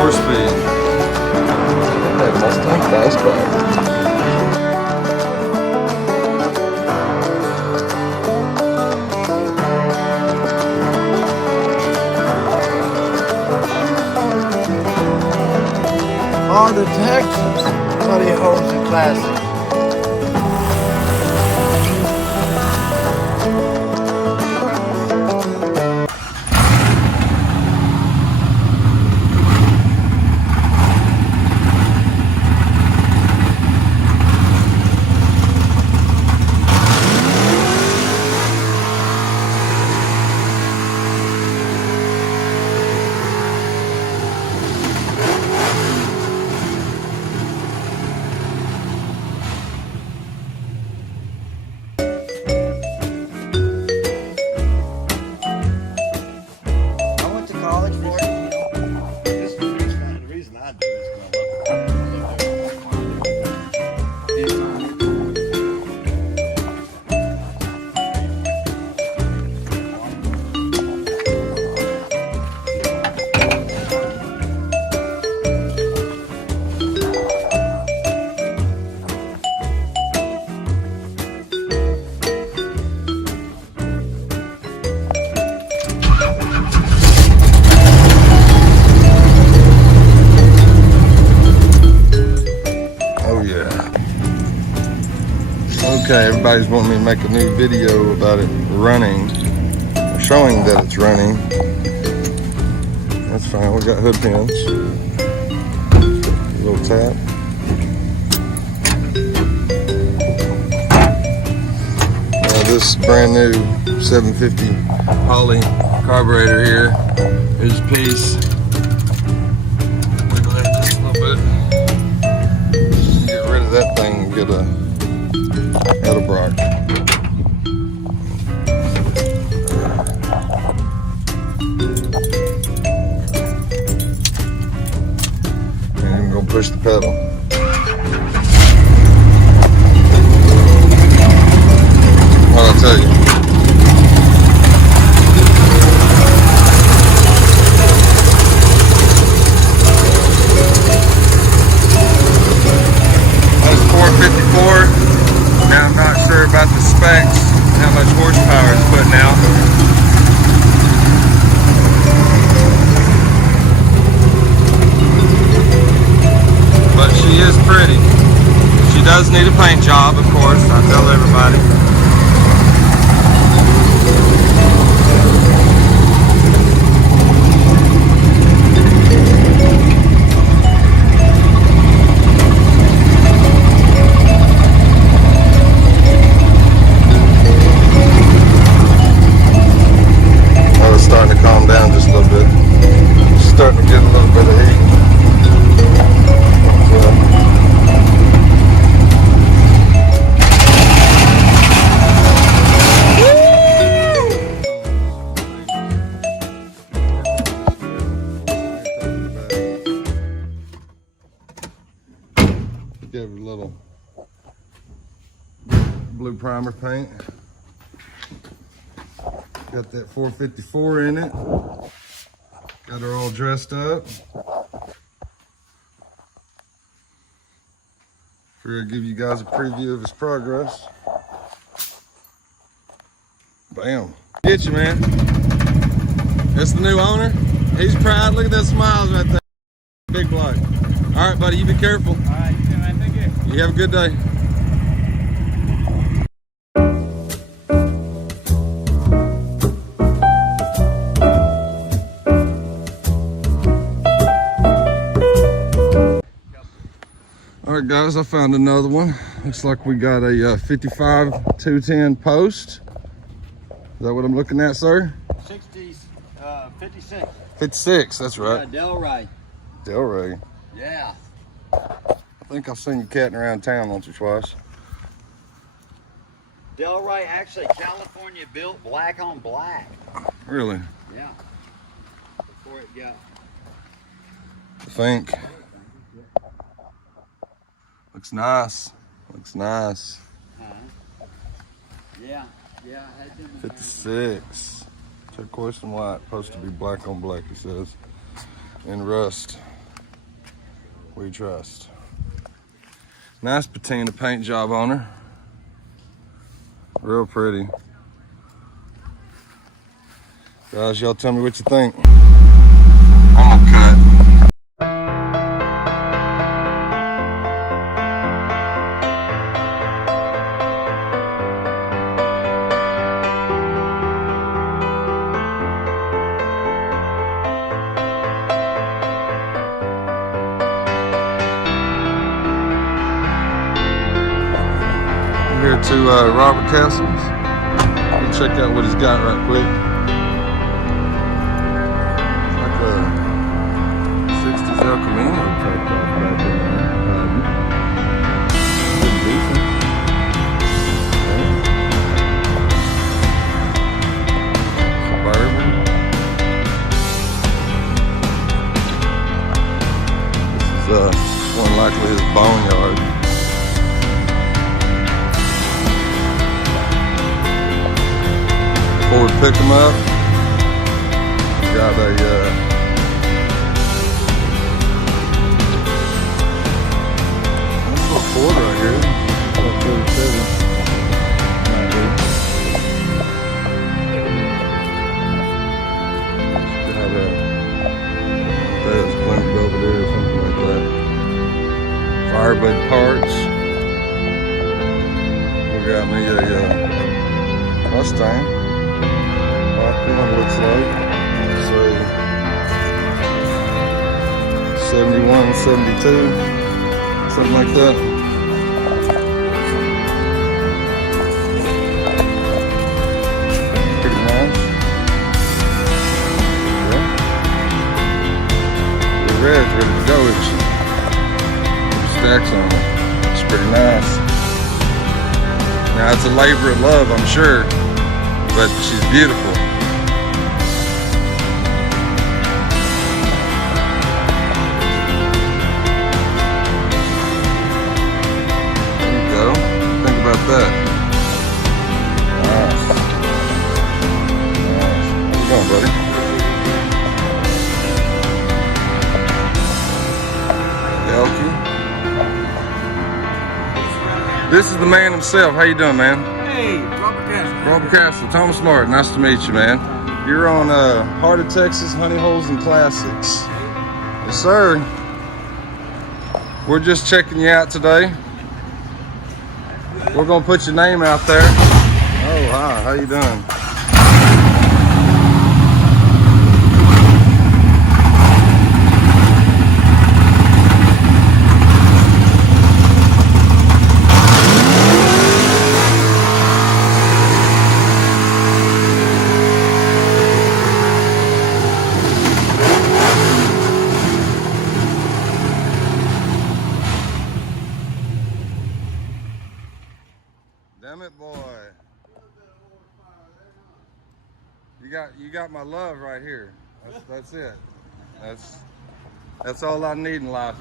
4-speed. That Mustang fastback. On to Texas. Buddy Holmes and Classic. Okay, everybody's wanting me to make a new video about it running, or showing that it's running. That's fine, we got hood pins. A little tap. Now this brand new 750 Holley carburetor here is a piece. Wiggle that just a little bit. Get rid of that thing and get a Edelbrock. And I'm gonna push the pedal. What'd I tell you? That's 454. Now I'm not sure about the specs, how much horsepower it's putting out. But she is pretty. She does need a paint job, of course, I tell everybody. Starting to calm down just a little bit. Starting to get a little bit of heat. Give it a little blue primer paint. Got that 454 in it. Got her all dressed up. Figured I'd give you guys a preview of his progress. Bam. Get you, man. That's the new owner. He's proud. Look at that smiles right there. Big bloke. All right, buddy, you be careful. All right, you too, man. Thank you. You have a good day. Alright guys, I found another one. Looks like we got a 55 210 post. Is that what I'm looking at, sir? 60s, 56. 56, that's right. Yeah, Delray. Delray. Yeah. I think I've seen you catting around town once or twice. Delray, actually California built black on black. Really? Yeah. Before it got... I think. Looks nice. Looks nice. Yeah, yeah. I had them 56. Turquoise and white. Supposed to be black on black, he says. In rust. we trust. Nice patina paint job on her. Real pretty. Guys, y'all tell me what you think. I'm gonna cut. Here to Robert Castle's. We'll check out what he's got right quick. It's like a 60s El Camino type off back there. Pretty decent. Suburban. This is one likely his boneyard. Before we pick them up, got a nice little Ford right here. About 37. Should have that's planted over there or something like that. Firebug parts. We got me a Mustang. One looks like so 71, 72, something like that. Pretty nice. Yeah. The red's ready to go. It's stacks on it. It's pretty nice. Now it's a labor of love, I'm sure, but she's beautiful. That. Nice. Nice. How you going, buddy? Elkie. This is the man himself. How you doing, man? Hey, Robert Castle. Robert Castle, Thomas Martin. Nice to meet you, man. You're on Heart of Texas Honey Holes and Classics. Yes, sir. We're just checking you out today. We're gonna put your name out there. Oh, hi, how you doing? Damn it, boy. You got my love right here. That's it. That's all I need in life.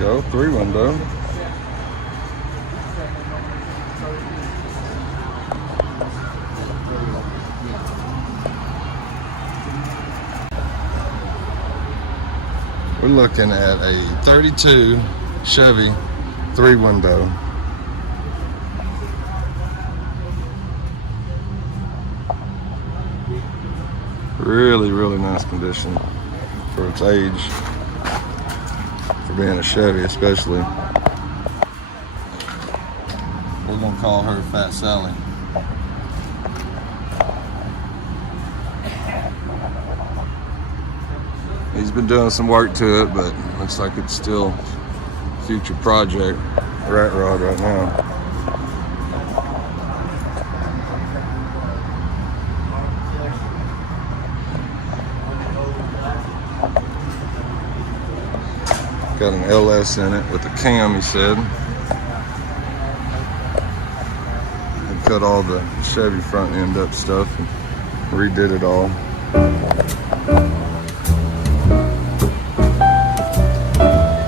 Go 3-window. We're looking at a 32 Chevy 3-window. Really, really nice condition for its age, for being a Chevy especially. We're gonna call her Fat Sally. He's been doing some work to it, but looks like it's still a future project rat rod right now. Got an LS in it with a cam, he said. He cut all the Chevy front end up stuff and redid it all.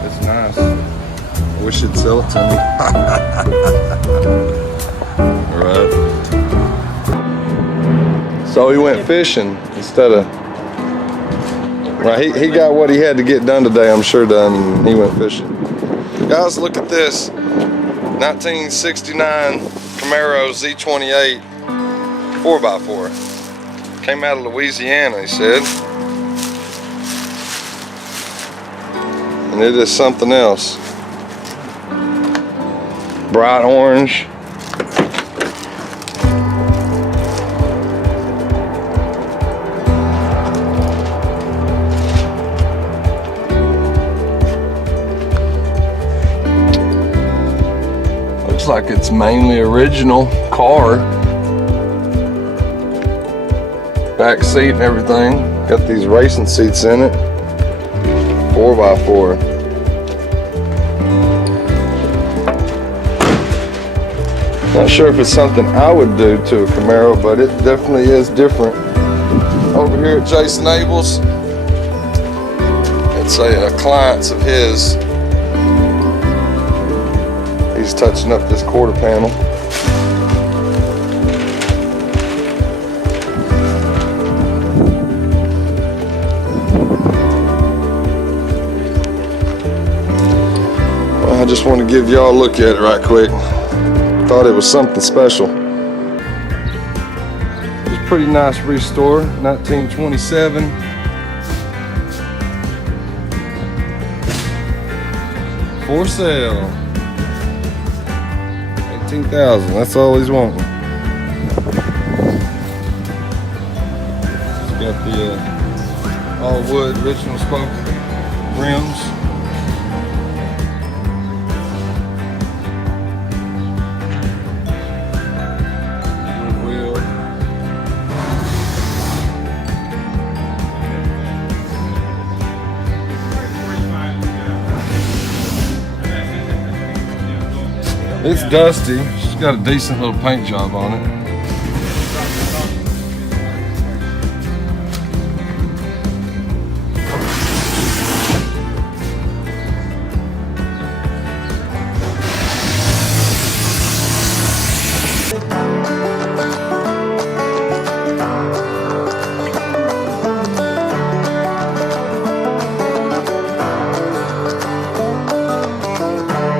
It's nice. I wish you'd sell it to me. Right. So he went fishing instead of. Right, he got what he had to get done today, I'm sure done, and he went fishing. Guys, look at this. 1969 Camaro Z28 4x4. Came out of Louisiana, he said. And it is something else. Bright orange. Looks like it's mainly original car. Back seat and everything. Got these racing seats in it. 4x4. Not sure if it's something I would do to a Camaro, but it definitely is different. Over here at Jason Abel's, it's a client of his. He's touching up this quarter panel. Well, I just want to give y'all a look at it right quick. Thought it was something special. It's a pretty nice restore, 1927. For sale. 18,000, that's all he's wanting. It's got the all wood original spoke rims. Wheel. It's dusty. She's got a decent little paint job on it.